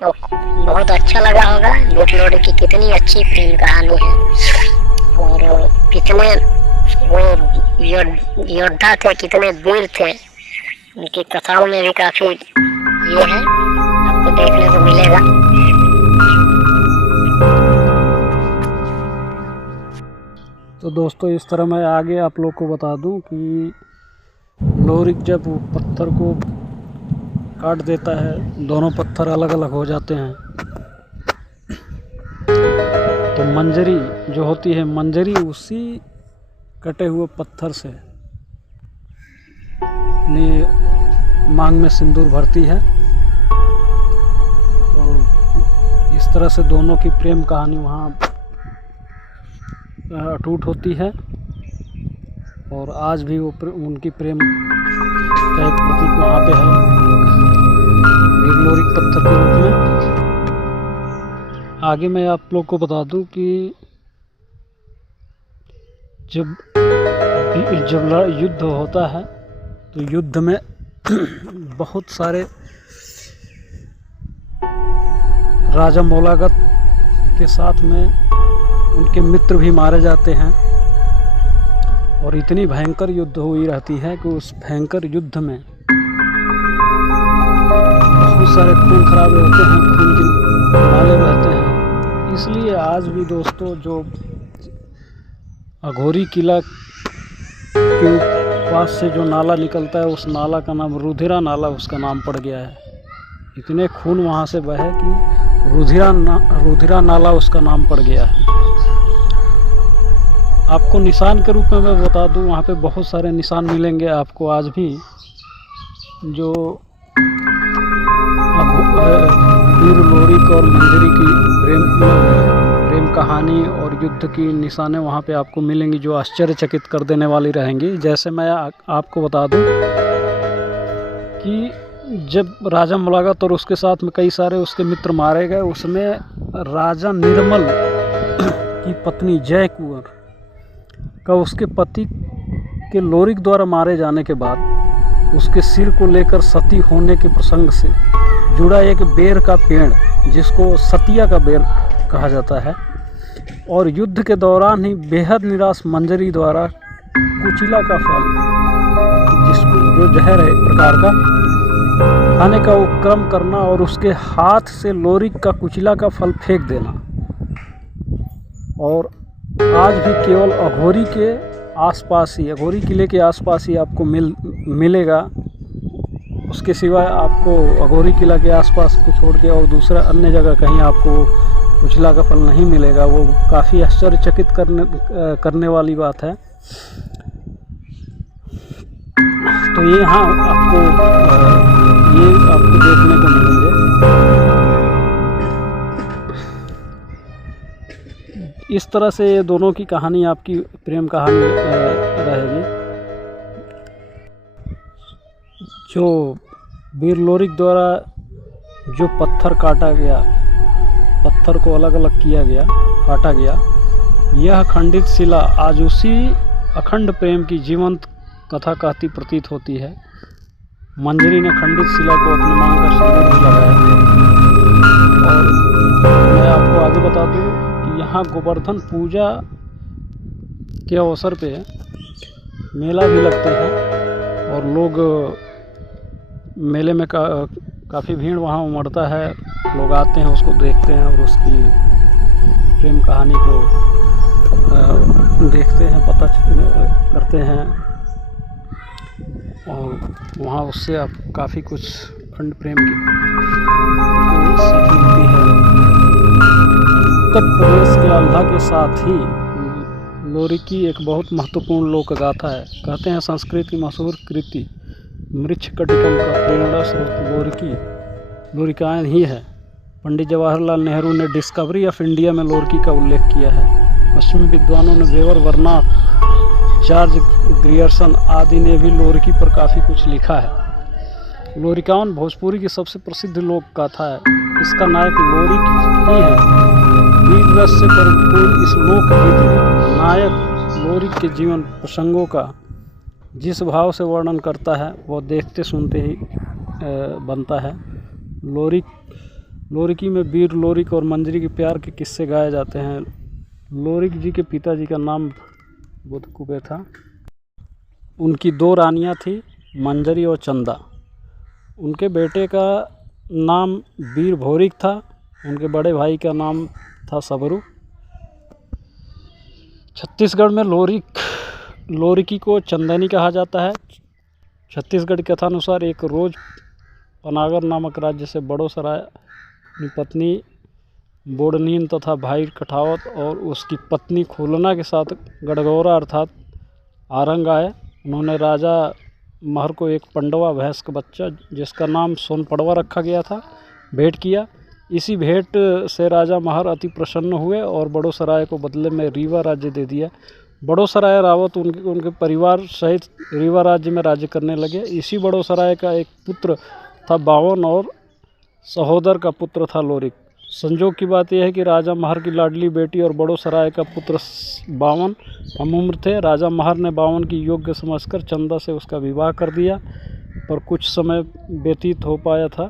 को बहुत अच्छा लगा होगा। वीर लोरी की कितनी अच्छी प्रेम कहानी है और कितने वो योद्धा थे, कितने वीर थे। उनकी कथाओं में भी काफी ये है, आपको देखने को मिलेगा। तो दोस्तों, इस तरह मैं आगे आप लोग को बता दूं कि लोरिक जब पत्थर को काट देता है, दोनों पत्थर अलग अलग हो जाते हैं, तो मंजरी जो होती है, मंजरी उसी कटे हुए पत्थर से अपनी मांग में सिंदूर भरती है। तो इस तरह से दोनों की प्रेम कहानी वहाँ अटूट होती है और आज भी वो उनकी प्रेम का एक प्रतीक वहाँ पे है, वीर लोरिक पत्थर के रूप में। आगे मैं आप लोग को बता दूं कि जब युद्ध होता है तो युद्ध में बहुत सारे राजा मोलागत के साथ में उनके मित्र भी मारे जाते हैं और इतनी भयंकर युद्ध हुई रहती है कि उस भयंकर युद्ध में बहुत सारे खून खराबे होते हैं, खून के नाले बहते हैं। इसलिए आज भी दोस्तों, जो अघोरी किला के पास से जो नाला निकलता है, उस नाला का नाम रुधिरा नाला उसका नाम पड़ गया है। इतने खून वहाँ से बहे कि रुधिरा नाला उसका नाम पड़ गया है। आपको निशान के रूप में मैं बता दूं, वहाँ पे बहुत सारे निशान मिलेंगे आपको आज भी, जो वीर लोरिक और मंजरी की प्रेम कहानी और युद्ध की निशानें वहाँ पे आपको मिलेंगी, जो आश्चर्यचकित कर देने वाली रहेंगी। जैसे मैं आपको बता दूं कि जब राजा मुलागत और उसके साथ में कई सारे उसके मित्र मारे गए, उसमें राजा निर्मल की पत्नी जय कुंवर का उसके पति के लोरिक द्वारा मारे जाने के बाद उसके सिर को लेकर सती होने के प्रसंग से जुड़ा एक बेर का पेड़, जिसको सतिया का बेर कहा जाता है, और युद्ध के दौरान ही बेहद निराश मंजरी द्वारा कुचिला का फल, जिसको जो जहर है एक प्रकार का, खाने का उपक्रम करना और उसके हाथ से लोरिक का कुचिला का फल फेंक देना। और आज भी केवल अघोरी के आसपास ही, अघोरी किले के आसपास ही आपको मिलेगा। उसके सिवाय आपको अघोरी किला के आसपास को छोड़ के और दूसरा अन्य जगह कहीं आपको कुचिला का फल नहीं मिलेगा। वो काफ़ी आश्चर्यचकित करने वाली बात है। तो ये यहाँ आपको देखने को मिलेंगे। इस तरह से ये दोनों की कहानी आपकी प्रेम कहानी रहेगी। जो वीर लोरिक द्वारा जो पत्थर काटा गया, पत्थर को अलग अलग काटा गया, यह खंडित शिला आज उसी अखंड प्रेम की जीवंत कथा कहती प्रतीत होती है। मंजरी ने खंडित शिला को अपने मांग का सिंदूर भी लगाया। और मैं आपको आगे बता दूं कि यहाँ गोवर्धन पूजा के अवसर पे मेला भी लगते हैं और लोग मेले में काफ़ी भीड़ वहाँ उमड़ता है। लोग आते हैं, उसको देखते हैं और उसकी प्रेम कहानी को देखते हैं, पता करते हैं और वहाँ उससे आप काफ़ी कुछ खंड प्रेम की सीख मिलती है। उत्तर प्रदेश के आल्हा के साथ ही लोरिकी एक बहुत महत्वपूर्ण लोक गाथा है। कहते हैं संस्कृत की मशहूर कृति मृच्छकटिकम का प्रेरणा स्रोत लोरिकायन ही है। पंडित जवाहरलाल नेहरू ने डिस्कवरी ऑफ इंडिया में लोरिकी का उल्लेख किया है। पश्चिमी विद्वानों ने वेवर वर्नाथ, जॉर्ज ग्रियर्सन आदि ने भी लोरिकी पर काफ़ी कुछ लिखा है। लोरिकावन भोजपुरी की सबसे प्रसिद्ध लोक गाथा है। इसका नायक लोरिक ही है। वीर रस से परिपूर्ण इस लोक गीत में नायक लोरिक के जीवन प्रसंगों का जिस भाव से वर्णन करता है वह देखते सुनते ही बनता है। लोरिकी में वीर लोरिक और मंजरी के प्यार के किस्से गाए जाते हैं। लोरिक जी के पिताजी का नाम बुधकुबे था। उनकी 2 रानियां थी, मंजरी और चंदा। उनके बेटे का नाम वीर भोरिक था। उनके बड़े भाई का नाम था सबरू। छत्तीसगढ़ में लोरिकी को चंदनी कहा जाता है। छत्तीसगढ़ के कथानुसार एक रोज पनागर नामक राज्य से बड़ोसराय अपनी पत्नी बोडनीन तथा भाई कठावत और उसकी पत्नी खुलना के साथ गड़गौरा अर्थात आरंग आए। उन्होंने राजा महर को एक पंडवा भैंस का बच्चा जिसका नाम सोनपड़वा रखा गया था भेंट किया। इसी भेंट से राजा महर अति प्रसन्न हुए और बड़ोसराय को बदले में रीवा राज्य दे दिया। बड़ोसराय रावत उनके परिवार सहित रीवा राज्य में राज्य करने लगे। इसी बड़ोसराय का एक पुत्र था बावन और सहोदर का पुत्र था लोरिक। संजोग की बात यह है कि राजा महर की लाडली बेटी और बड़ोसराय का पुत्र बावन कम उम्र थे। राजा महर ने बावन की योग्य समझकर चंदा से उसका विवाह कर दिया, पर कुछ समय व्यतीत हो पाया था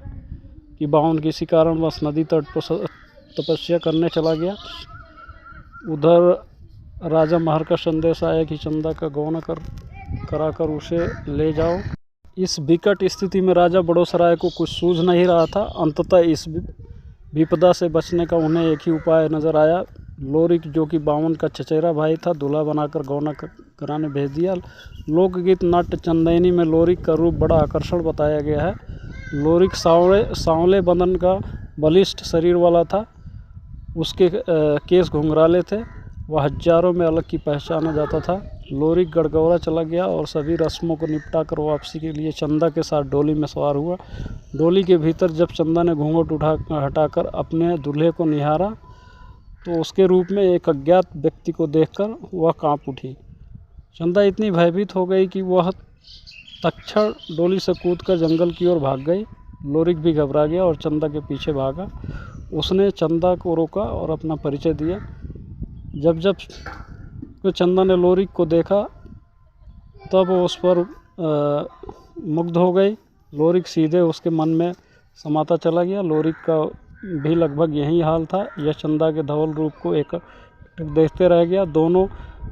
कि बावन किसी कारणवश नदी तट पर तपस्या करने चला गया। उधर राजा महर का संदेश आया कि चंदा का गौन कराकर उसे ले जाओ। इस विकट स्थिति में राजा बड़ोसराय को कुछ सूझ नहीं रहा था। अंततः इस विपदा से बचने का उन्हें एक ही उपाय नजर आया। लोरिक जो कि बावन का चचेरा भाई था दूल्हा बनाकर गौना कराने भेज दिया। लोकगीत नाट्य चंदैनी में लोरिक का रूप बड़ा आकर्षण बताया गया है। लोरिक सांवले बदन का बलिष्ठ शरीर वाला था। उसके केस घुंघराले थे। वह हजारों में अलग की पहचाना जाता था। लोरिक गड़गौरा चला गया और सभी रस्मों को निपटाकर वापसी के लिए चंदा के साथ डोली में सवार हुआ। डोली के भीतर जब चंदा ने घूंघट हटाकर अपने दूल्हे को निहारा तो उसके रूप में एक अज्ञात व्यक्ति को देखकर वह कांप उठी। चंदा इतनी भयभीत हो गई कि वह तत्क्षण डोली से कूदकर जंगल की ओर भाग गई। लोरिक भी घबरा गया और चंदा के पीछे भागा। उसने चंदा को रोका और अपना परिचय दिया। जब चंदा ने लोरिक को देखा तब वो उस पर मुग्ध हो गई। लोरिक सीधे उसके मन में समाता चला गया। लोरिक का भी लगभग यही हाल था। यह चंदा के धवल रूप को एक देखते रह गया। दोनों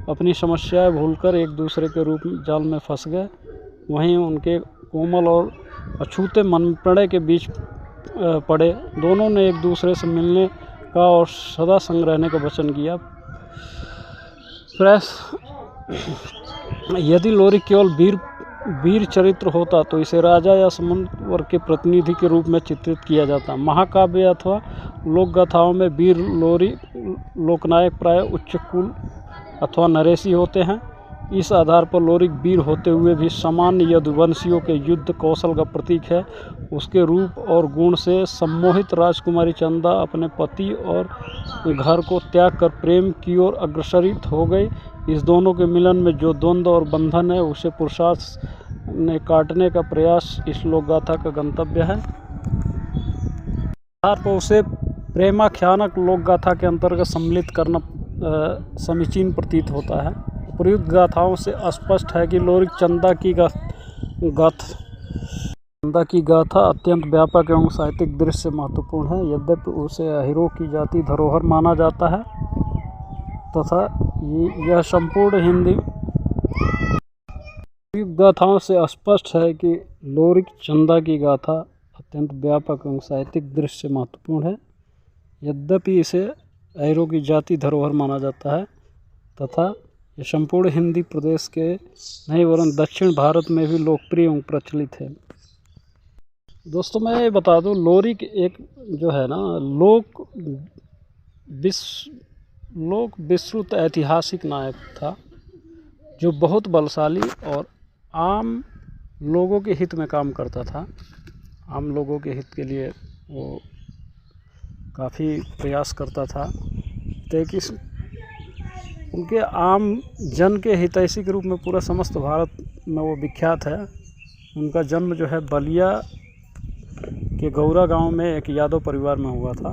अपनी समस्याएं भूलकर एक दूसरे के रूप जाल में फंस गए। वहीं उनके कोमल और अछूते मन प्रणय के बीच पड़े। दोनों ने एक दूसरे से मिलने का और सदा संग रहने का वचन किया। यदि लोरिक केवल वीर चरित्र होता तो इसे राजा या समुद्र वर्ग के प्रतिनिधि के रूप में चित्रित किया जाता। महाकाव्य अथवा लोक गाथाओं में वीर लोकनायक प्राय उच्च कुल अथवा नरेशी होते हैं। इस आधार पर लोरिक वीर होते हुए भी सामान्य यदुवंशियों के युद्ध कौशल का प्रतीक है। उसके रूप और गुण से सम्मोहित राजकुमारी चंदा अपने पति और घर को त्याग कर प्रेम की ओर अग्रसरित हो गई। इस दोनों के मिलन में जो द्वंद्व और बंधन है उसे पुरुषार्थ ने काटने का प्रयास इस लोक गाथा का गंतव्य है। आधार पर उसे प्रेमाख्यानक लोक गाथा के अंतर्गत सम्मिलित करना समीचीन प्रतीत होता है। उपयुक्त गाथाओं से स्पष्ट है कि लोरिक चंदा की गाथा अत्यंत व्यापक एवं साहित्यिक दृष्टि से महत्वपूर्ण है। यद्यपि उसे अहिरों की जाति धरोहर माना जाता है तथा यह संपूर्ण हिंदी गाथाओं से स्पष्ट है कि लोरिक चंदा की गाथा अत्यंत व्यापक एवं साहित्यिक दृष्टि से महत्वपूर्ण है। यद्यपि इसे अहिरों की जाति धरोहर माना जाता है तथा यह संपूर्ण हिंदी प्रदेश के नहीं वरन दक्षिण भारत में भी लोकप्रिय एवं प्रचलित है। दोस्तों मैं ये बता दूं, लोरिक एक जो है ना लोक विश्रुत ऐतिहासिक नायक था जो बहुत बलशाली और आम लोगों के हित में काम करता था। आम लोगों के हित के लिए वो काफ़ी प्रयास करता था। ताकि उनके आम जन के हितैषी के रूप में पूरा समस्त भारत में वो विख्यात है। उनका जन्म जो है बलिया कि गौरा गांव में एक यादव परिवार में हुआ था।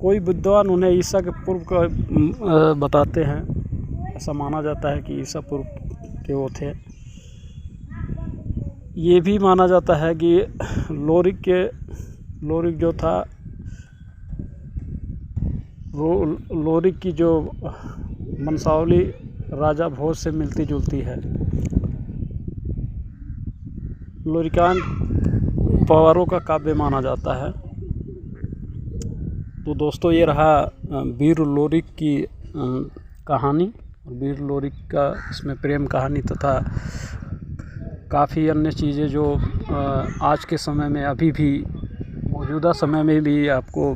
कोई विद्वान उन्हें ईसा के पूर्व का बताते हैं। ऐसा माना जाता है कि ईसा पूर्व के वो थे। ये भी माना जाता है कि लोरिक जो था, लोरिक की जो वंशावली राजा भोज से मिलती जुलती है। लोरिकान पवारों का काव्य माना जाता है। तो दोस्तों, ये रहा वीर लोरिक की कहानी। वीर लोरिक का इसमें प्रेम कहानी तथा काफ़ी अन्य चीज़ें जो आज के समय में अभी भी मौजूदा समय में भी आपको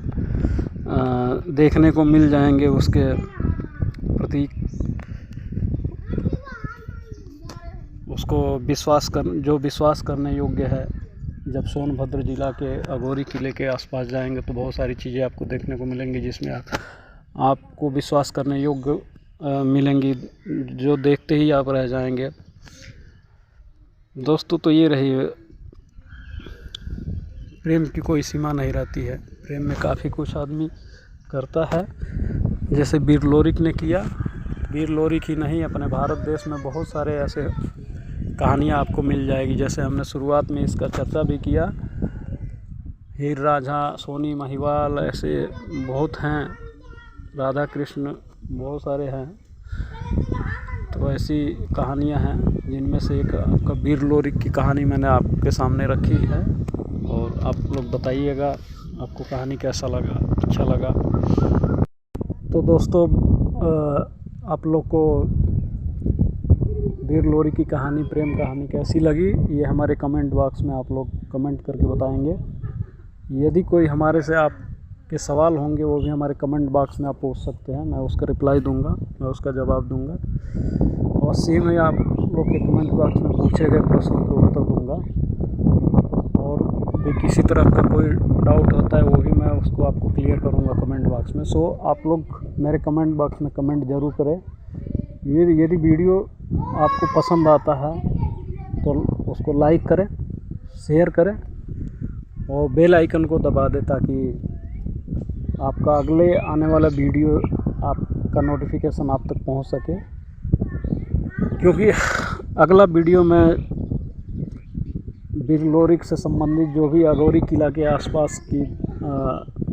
देखने को मिल जाएंगे। उसके प्रतीक उसको जो विश्वास करने योग्य है। जब सोनभद्र ज़िला के अघोरी किले के आसपास जाएंगे तो बहुत सारी चीज़ें आपको देखने को मिलेंगी जिसमें आपको विश्वास करने योग्य मिलेंगी, जो देखते ही आप रह जाएंगे। दोस्तों, तो ये रही, प्रेम की कोई सीमा नहीं रहती है। प्रेम में काफ़ी कुछ आदमी करता है, जैसे वीर लोरिक ने किया। वीर लोरिक ही नहीं, अपने भारत देश में बहुत सारे ऐसे कहानियाँ आपको मिल जाएगी। जैसे हमने शुरुआत में इसका चर्चा भी किया, हीर रांझा, सोनी महिवाल, ऐसे बहुत हैं, राधा कृष्ण, बहुत सारे हैं। तो ऐसी कहानियाँ हैं जिनमें से एक आपका वीर लोरिक की कहानी मैंने आपके सामने रखी है। और आप लोग बताइएगा आपको कहानी कैसा लगा, अच्छा लगा। तो दोस्तों, आप लोग को वीर लोरिक की कहानी, प्रेम कहानी कैसी लगी, ये हमारे कमेंट बॉक्स में आप लोग कमेंट करके बताएंगे। यदि कोई हमारे से आपके सवाल होंगे, वो भी हमारे कमेंट बॉक्स में आप पूछ सकते हैं। मैं उसका रिप्लाई दूंगा, मैं उसका जवाब दूंगा। और सेम ही आप लोग के कमेंट बॉक्स में पूछे गए प्रश्न का उत्तर दूंगा। और भी किसी तरह का कोई डाउट होता है, वो भी मैं उसको आपको क्लियर करूंगा कमेंट बॉक्स में। सो आप लोग मेरे कमेंट बॉक्स में कमेंट ज़रूर करें। यदि वीडियो आपको पसंद आता है तो उसको लाइक करें, शेयर करें और बेल आइकन को दबा दें, ताकि आपका अगले आने वाला वीडियो आपका नोटिफिकेशन आप तक पहुंच सके। क्योंकि अगला वीडियो में वीर लोरिक से संबंधित जो भी अघोरी किला के आसपास की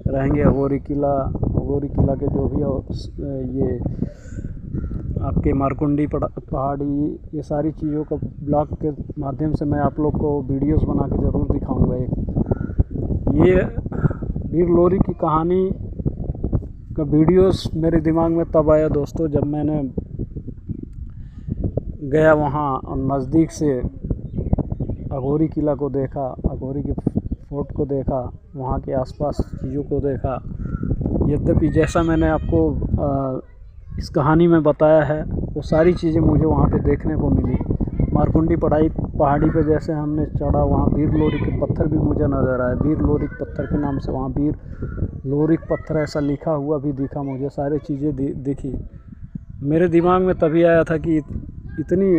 रहेंगे, अघोरी किला के जो भी ये आपके मारकुंडी पहाड़ी, ये सारी चीज़ों का ब्लॉग के माध्यम से मैं आप लोग को वीडियोस बना के ज़रूर दिखाऊंगा। ये वीर लोरिक की कहानी का वीडियोस मेरे दिमाग में तब आया दोस्तों, जब मैंने गया वहाँ और नज़दीक से अघोरी किला को देखा, अघोरी के फोर्ट को देखा, वहाँ के आसपास चीज़ों को देखा। यद्यपि जैसा मैंने आपको इस कहानी में बताया है, वो सारी चीज़ें मुझे वहाँ पे देखने को मिली। मारकुंडी पहाड़ी पे जैसे हमने चढ़ा, वहाँ वीर लोरिक के पत्थर भी मुझे नज़र आए। वीर लोरिक पत्थर के नाम से वहाँ वीर लोरिक पत्थर ऐसा लिखा हुआ भी दिखा मुझे। सारी चीज़ें दिखी। मेरे दिमाग में तभी आया था कि इतनी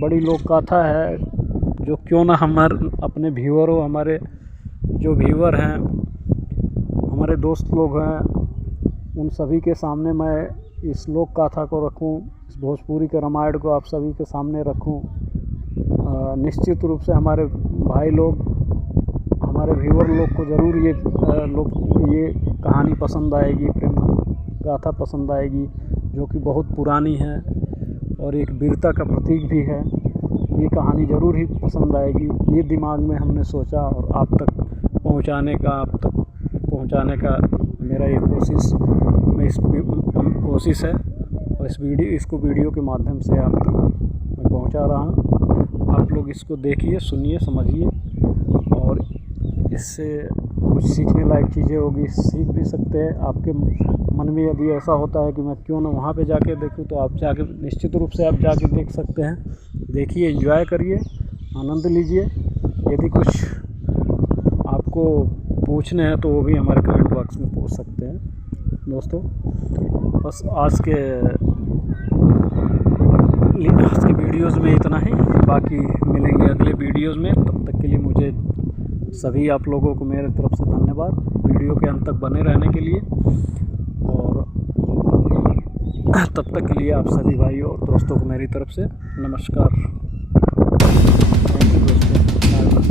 बड़ी लोक गाथा है, जो क्यों ना हमारे अपने व्यूअरों, हमारे जो व्यूअर हैं, हमारे दोस्त लोग हैं, उन सभी के सामने मैं इस लोक गाथा को रखूं, इस भोजपुरी के रामायण को आप सभी के सामने रखूं। निश्चित रूप से हमारे भाई लोग, हमारे व्यूअर लोग को ज़रूर ये कहानी पसंद आएगी, प्रेम गाथा पसंद आएगी, जो कि बहुत पुरानी है और एक वीरता का प्रतीक भी है। ये कहानी ज़रूर ही पसंद आएगी, ये दिमाग में हमने सोचा और आप तक पहुंचाने का मेरा ये कोशिश है। और इसको वीडियो के माध्यम से आप तक मैं पहुंचा रहा हूं। आप लोग इसको देखिए, सुनिए, समझिए और इससे कुछ सीखने लायक चीज़ें होगी, सीख भी सकते हैं। आपके मन में यदि ऐसा होता है कि मैं क्यों ना वहाँ पे जाके देखूं, तो आप जाके निश्चित रूप से आप जाके देख सकते हैं। देखिए, एंजॉय करिए, आनंद लीजिए। यदि कुछ आपको पूछने हैं तो वो भी हमारे कमेंट बॉक्स में पूछ सकते हैं। दोस्तों, बस आज के वीडियोज़ में इतना ही। बाकी मिलेंगे अगले वीडियोज़ में। तब तक के लिए मुझे सभी आप लोगों को मेरे तरफ से धन्यवाद वीडियो के अंत तक बने रहने के लिए। और तब तक के लिए आप सभी भाइयों और दोस्तों को मेरी तरफ से नमस्कार। थैंक यू दोस्तों।